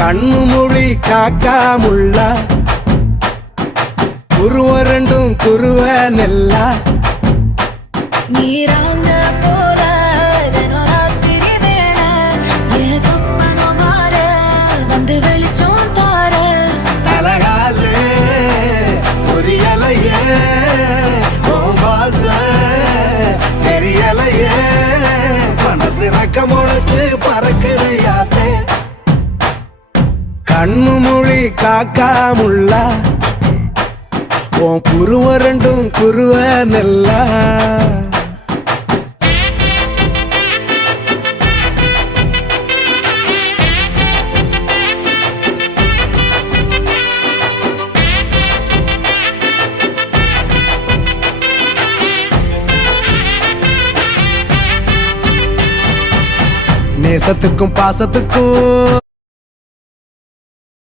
கண்ணு மொழி காக்காமுள்ள குருவ ரெண்டும் குருவ நெல்லா நீராங்க போல தினராத்திரி வேண என் சொப்பனம் மாற வந்து வெளிச்சம் தார தலகாலே பொரியலையே ஓம்பாச தெரியலையே மனசு ரக்க முளைச்சு பறக்குறையாத்தே கண்ணு மொழி காக்காமுள்ள உன் குருவ ரெண்டும் குருவ நெல்லா நேசத்துக்கும் பாசத்துக்கும்